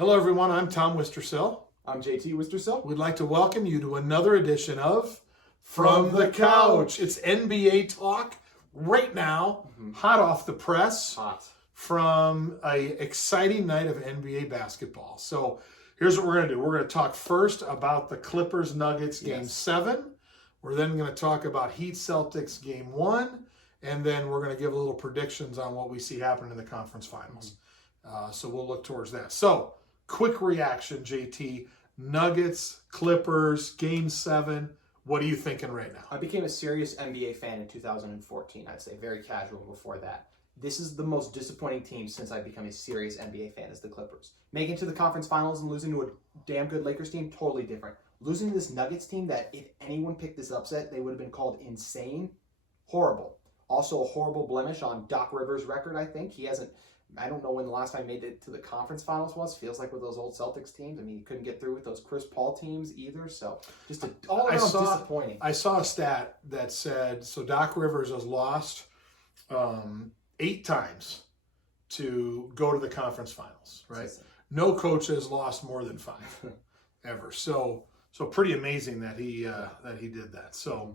Hello, everyone. I'm Tom Wistrcill. I'm JT Wistrcill. We'd like to welcome you to another edition of From the Couch. It's NBA talk right now, hot off the press, from an exciting night of NBA basketball. So here's what we're going to do. We're going to talk first about the Clippers-Nuggets Game 7. We're then going to talk about Heat-Celtics Game 1. And then we're going to give a little predictions on what we see happening in the conference finals. So we'll look towards that. So, quick reaction, JT. Nuggets, Clippers, Game 7. What are you thinking right now? I became a serious NBA fan in 2014, I'd say. Very casual before that. This is the most disappointing team since I become a serious NBA fan is the Clippers. Making it to the conference finals and losing to a damn good Lakers team, totally different. Losing to this Nuggets team that if anyone picked this upset, they would have been called insane. Horrible. Also a horrible blemish on Doc Rivers' record, I think. I don't know when the last time he made it to the conference finals was. Feels like with those old Celtics teams. I mean, he couldn't get through with those Chris Paul teams either. So just all around disappointing. I saw a stat that said, so Doc Rivers has lost 8 times to go to the conference finals, right? No coach has lost more than 5 ever. So pretty amazing that he did that. So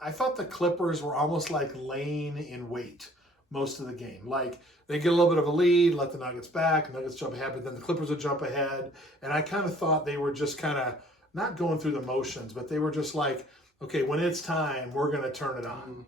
I thought the Clippers were almost like laying in wait most of the game. Like they get a little bit of a lead, let the Nuggets back, Nuggets jump ahead, but then the Clippers would jump ahead. And I kind of thought they were just kind of not going through the motions, but they were just like, okay, when it's time, we're going to turn it on.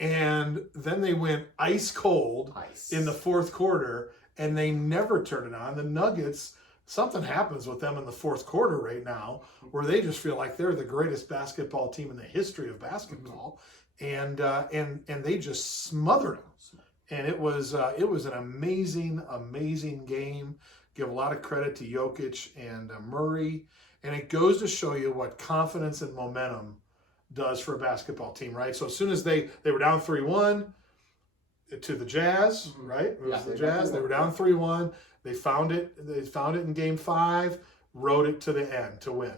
And then they went ice cold in the fourth quarter, and they never turned it on. The Nuggets, something happens with them in the fourth quarter right now where they just feel like they're the greatest basketball team in the history of basketball. And they just smothered them. And it was an amazing game. Give a lot of credit to Jokic and Murray. And it goes to show you what confidence and momentum does for a basketball team, right? So as soon as they were down 3-1 to the Jazz, right? It was the Jazz. They were down 3-1. They found it in Game 5, rode it to the end to win.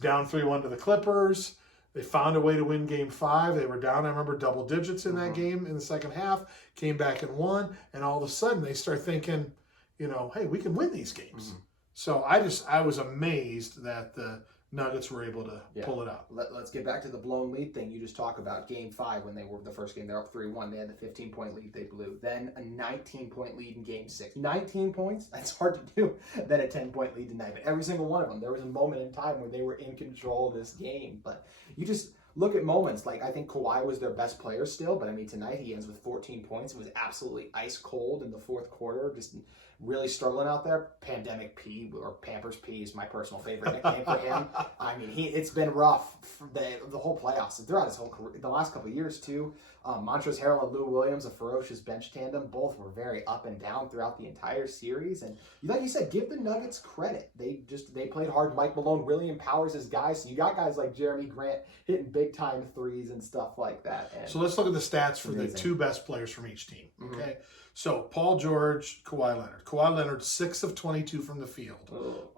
Down 3-1 to the Clippers. They found a way to win Game 5. They were down, I remember, double digits in that game in the second half, came back and won, and all of a sudden they start thinking, hey, we can win these games. So I was amazed that the Nuggets were able to pull it out. Let's get back to the blown lead thing you just talked about. Game 5, when they were the first game, they're up 3-1. They had the 15-point lead they blew. Then a 19-point lead in Game 6. 19 points? That's hard to do. Then a 10-point lead tonight. But every single one of them, there was a moment in time when they were in control of this game. But you just look at moments. Like, I think Kawhi was their best player still. But, I mean, tonight he ends with 14 points. It was absolutely ice cold in the fourth quarter. Just really struggling out there. Pandemic P, or Pampers P, is my personal favorite nickname for him. I mean, it's been rough for the whole playoffs throughout his whole career, the last couple of years too. Montrezl Harrell and Lou Williams, a ferocious bench tandem, both were very up and down throughout the entire series. And like you said, give the Nuggets credit. They played hard. Mike Malone really empowers his guys. So you got guys like Jeremy Grant hitting big time threes and stuff like that. And so let's look at the stats for the 2 best players from each team. Okay. So, Paul George, Kawhi Leonard. Kawhi Leonard, 6 of 22 from the field.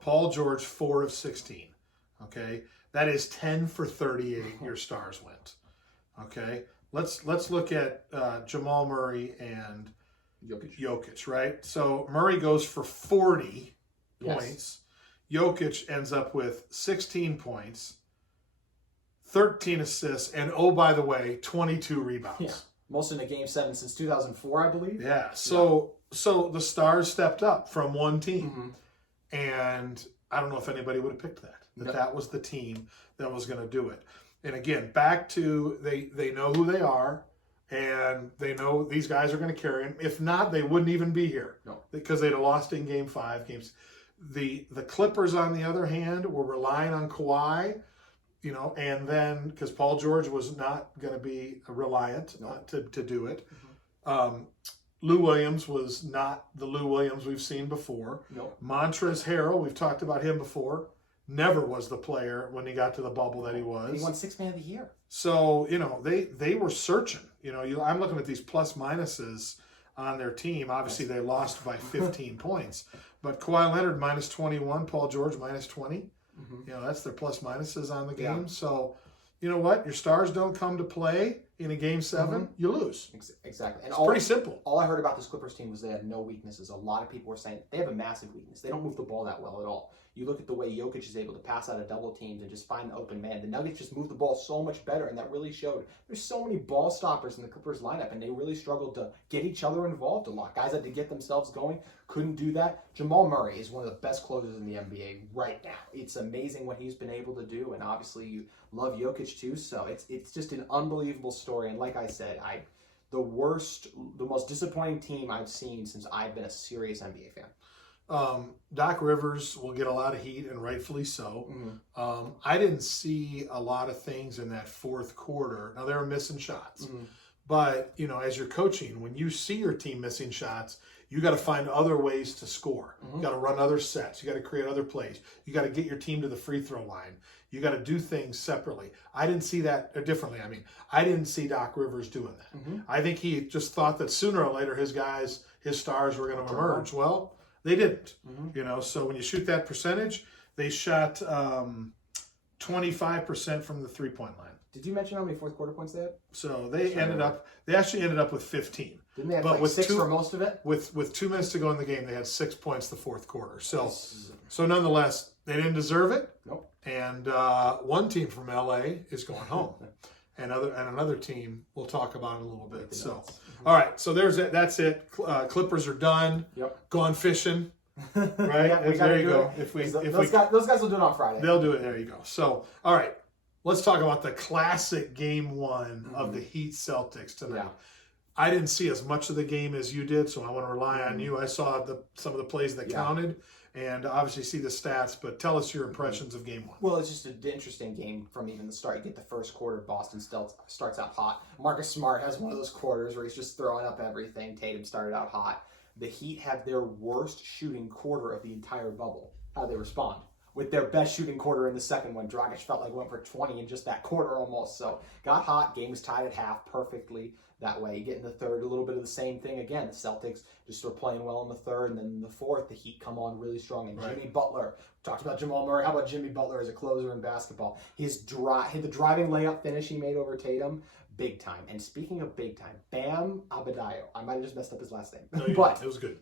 Paul George, 4 of 16. Okay? That is 10 for 38 your stars went. Okay? Let's look at Jamal Murray and Jokic, right? So, Murray goes for 40 points. Jokic ends up with 16 points, 13 assists, and, oh, by the way, 22 rebounds. Yeah. Most in a Game 7 since 2004, I believe. Yeah. So the Stars stepped up from one team. And I don't know if anybody would have picked that. That was the team that was going to do it. And again, back to they know who they are, and they know these guys are going to carry them. If not, they wouldn't even be here. No. Because they'd have lost in Game 5. The Clippers, on the other hand, were relying on Kawhi. And then because Paul George was not going to be reliant to do it. Lou Williams was not the Lou Williams we've seen before. Montrezl Harrell, we've talked about him before, never was the player when he got to the bubble that he was. He won 6th Man of the Year. So, they were searching. I'm looking at these plus minuses on their team. Obviously, they lost by 15 points. But Kawhi Leonard, minus 21. Paul George, minus 20. That's their plus minuses on the game. So, you know what? Your stars don't come to play in a game 7, you lose. Exactly. And It's pretty simple. All I heard about this Clippers team was they had no weaknesses. A lot of people were saying they have a massive weakness. They don't move the ball that well at all. You look at the way Jokic is able to pass out of double teams and just find the open man. The Nuggets just move the ball so much better, and that really showed. There's so many ball stoppers in the Clippers lineup, and they really struggled to get each other involved a lot. Guys had to get themselves going, couldn't do that. Jamal Murray is one of the best closers in the NBA right now. It's amazing what he's been able to do, and obviously you love Jokic too, so it's just an unbelievable story. And like I said, the most disappointing team I've seen since I've been a serious NBA fan. Doc Rivers will get a lot of heat, and rightfully so. I didn't see a lot of things in that fourth quarter. Now, they were missing shots. But, as you're coaching, when you see your team missing shots, you got to find other ways to score. You got to run other sets. You got to create other plays. You got to get your team to the free throw line. You got to do things separately. I didn't see that differently. I didn't see Doc Rivers doing that. I think he just thought that sooner or later his stars were going to emerge. Well, they didn't. So when you shoot that percentage, they shot 25% from the 3-point line. Did you mention how many fourth quarter points they had? So they actually ended up with 15. Didn't they have with 6 for most of it? With 2 minutes to go in the game, they had 6 points the fourth quarter. So nonetheless, they didn't deserve it. Nope. And one team from LA is going home. And another team we'll talk about in a little bit. So, all right. So that's it. Clippers are done. Yep. Gone fishing. Right. There you go. Those guys will do it on Friday. They'll do it. There you go. So, all right. Let's talk about the classic game 1 of the Heat Celtics tonight. Yeah. I didn't see as much of the game as you did, so I want to rely on you. I saw some of the plays that counted, and obviously see the stats, but tell us your impressions of game 1. Well, it's just an interesting game from even the start. You get the first quarter, Boston starts out hot. Marcus Smart has one of those quarters where he's just throwing up everything. Tatum started out hot. The Heat had their worst shooting quarter of the entire bubble. How they respond? With their best shooting quarter in the second one. Dragic felt like went for 20 in just that quarter almost. So got hot. Game was tied at half perfectly that way. You get in the third, a little bit of the same thing again. The Celtics just were playing well in the third, and then in the fourth, the Heat come on really strong. And Jimmy Butler, talked about Jamal Murray. How about Jimmy Butler as a closer in basketball? The driving layup finish he made over Tatum, big time. And speaking of big time, Bam Adebayo. I might have just messed up his last name, but it was good.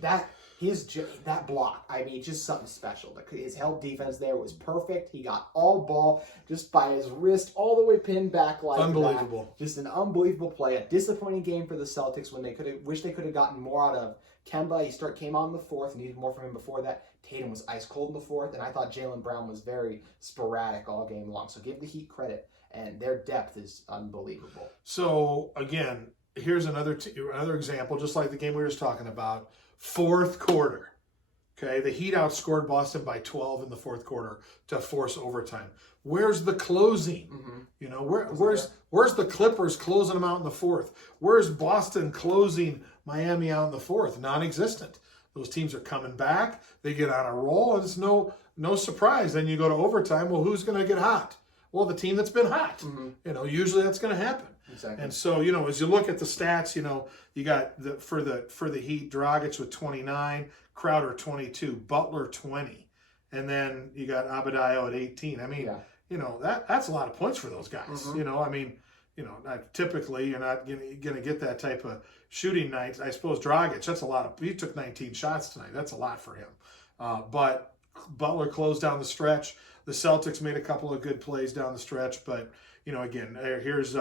That block, just something special. His help defense there was perfect. He got all ball just by his wrist, all the way pinned back like unbelievable. That. Just an unbelievable play. A disappointing game for the Celtics when they wish they could have gotten more out of Kemba. He came on in the fourth, needed more from him before that. Tatum was ice cold in the fourth, and I thought Jaylen Brown was very sporadic all game long. So give the Heat credit, and their depth is unbelievable. So again, here's another example, just like the game we were just talking about. Fourth quarter. Okay, the Heat outscored Boston by 12 in the fourth quarter to force overtime. Where's the closing? Where's the Clippers closing them out in the fourth? Where's Boston closing Miami out in the fourth? Non-existent. Those teams are coming back. They get on a roll, and it's no surprise. Then you go to overtime. Well, who's going to get hot? Well, the team that's been hot. Usually that's going to happen. Exactly. And so, as you look at the stats, you got for the Heat, Dragic with 29, Crowder 22, Butler 20, and then you got Adebayo at 18. That's a lot of points for those guys. Typically you're not going to get that type of shooting night. I suppose Dragic, that's a lot. He took 19 shots tonight. That's a lot for him. But Butler closed down the stretch. The Celtics made a couple of good plays down the stretch, but again, here's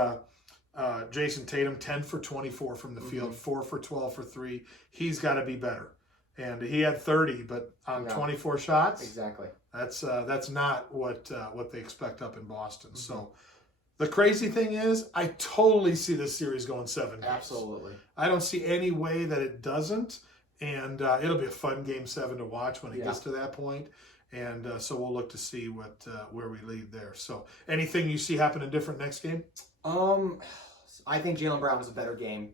Jason Tatum, 10 for 24 from the field, 4 for 12 for 3. He's got to be better. And he had 30, but on 24 shots, exactly. That's not what they expect up in Boston. So the crazy thing is, I totally see this series going 7 games. Absolutely. I don't see any way that it doesn't, and it'll be a fun game 7 to watch when it gets to that point. And so we'll look to see where we lead there. So anything you see happening different next game? I think Jaylen Brown was a better game.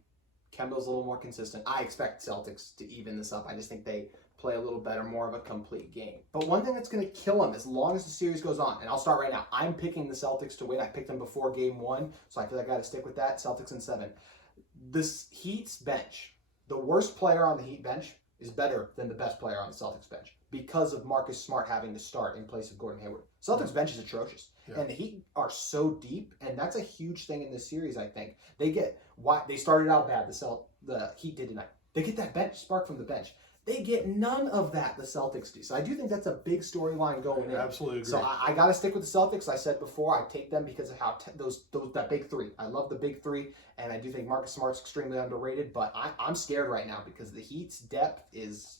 Kemba's a little more consistent. I expect Celtics to even this up. I just think they play a little better, more of a complete game. But one thing that's going to kill them as long as the series goes on, and I'll start right now. I'm picking the Celtics to win. I picked them before game 1, so I feel like I got to stick with that. Celtics in 7. This Heat's bench, the worst player on the Heat bench is better than the best player on the Celtics bench because of Marcus Smart having to start in place of Gordon Hayward. Celtics bench is atrocious. Yeah. And the Heat are so deep, and that's a huge thing in this series, I think. They started out bad, the Heat did tonight. They get that bench spark from the bench. They get none of that, the Celtics do. So I do think that's a big storyline going in. Absolutely agree. So I got to stick with the Celtics. I said before, I take them because of how that big three. I love the big three, and I do think Marcus Smart's extremely underrated. But I'm scared right now because the Heat's depth is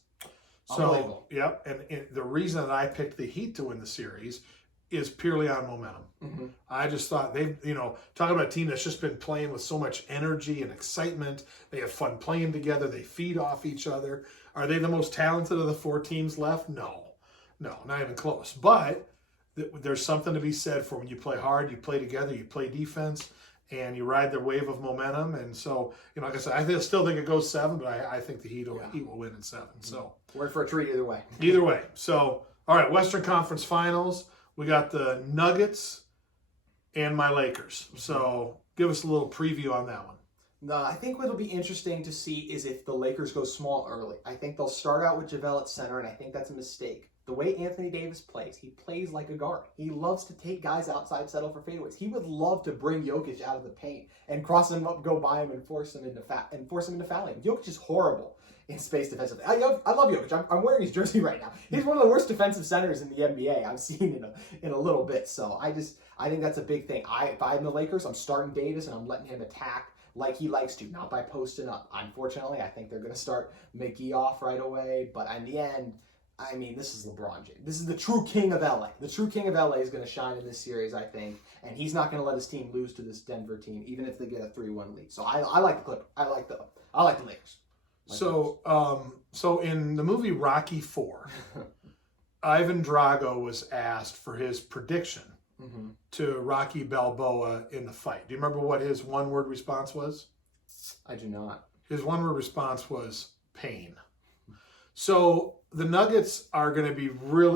unbelievable. Yep, and the reason that I picked the Heat to win the series is purely on momentum. Mm-hmm. I just thought talking about a team that's just been playing with so much energy and excitement. They have fun playing together. They feed off each other. Are they the most talented of the 4 teams left? No, not even close. But there's something to be said for when you play hard, you play together, you play defense, and you ride the wave of momentum. And so, like I said, I still think it goes 7, but I think the Heat will win in 7. Mm-hmm. So we're in for a treat either way. Either way. So, all right, Western Conference Finals. We got the Nuggets and my Lakers. So give us a little preview on that one. I think what'll be interesting to see is if the Lakers go small early. I think they'll start out with JaVale at center, and I think that's a mistake. The way Anthony Davis plays, he plays like a guard. He loves to take guys outside, settle for fadeaways. He would love to bring Jokic out of the paint and cross him up, go by him, and force him into fouling. Jokic is horrible in space defensively. I love Jokic. I'm wearing his jersey right now. He's one of the worst defensive centers in the NBA I've seen in a little bit. So I think that's a big thing. If I'm the Lakers, I'm starting Davis and I'm letting him attack like he likes to, not by posting up. Unfortunately, I think they're going to start McGee off right away. But in the end, I mean, this is LeBron James. This is the true king of LA. The true king of LA is going to shine in this series, I think. And he's not going to let his team lose to this Denver team, even if they get a 3-1 lead. So I like the Clippers. I like the Lakers. So in the movie Rocky IV, Ivan Drago was asked for his prediction to Rocky Balboa in the fight. Do you remember what his one-word response was? I do not. His one-word response was pain. So the Nuggets are going to be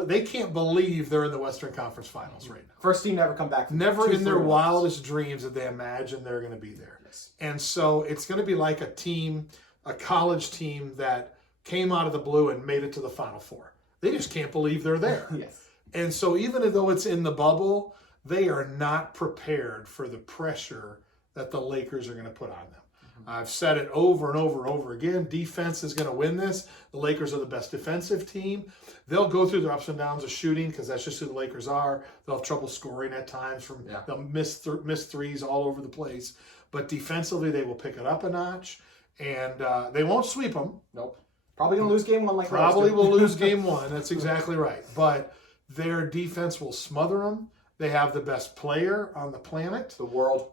they can't believe they're in the Western Conference Finals right now. First team never come back. Never in their wildest dreams did they imagine they're going to be there. Yes. And so it's going to be like a college team that came out of the blue and made it to the Final Four. They just can't believe they're there. Yes. And so even though it's in the bubble, they are not prepared for the pressure that the Lakers are going to put on them. I've said it over and over and over again. Defense is going to win this. The Lakers are the best defensive team. They'll go through their ups and downs of shooting because that's just who the Lakers are. They'll have trouble scoring at times. They'll miss threes all over the place. But defensively, they will pick it up a notch. And they won't sweep them. Nope. Probably going to lose game 1 Probably will lose game 1. That's exactly right. But their defense will smother them. They have the best player on the planet. The world.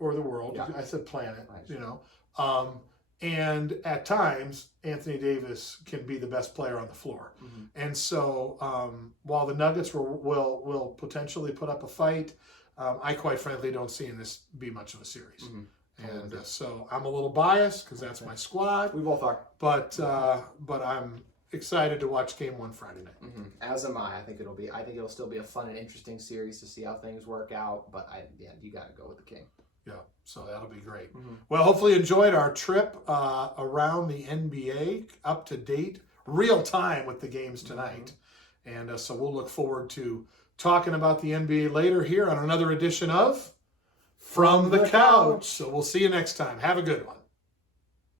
Or the world. Yeah. I said planet, right. And at times, Anthony Davis can be the best player on the floor. Mm-hmm. And so while the Nuggets will potentially put up a fight, I quite frankly don't see in this be much of a series. Mm-hmm. And so I'm a little biased because that's my squad. We both are. But I'm excited to watch Game 1 Friday night. Mm-hmm. As am I. I think it'll still be a fun and interesting series to see how things work out. But you got to go with the King. Yeah, so that'll be great. Mm-hmm. Well, hopefully you enjoyed our trip around the NBA, up to date, real time with the games tonight. Mm-hmm. And so we'll look forward to talking about the NBA later here on another edition of From the Couch. So we'll see you next time. Have a good one.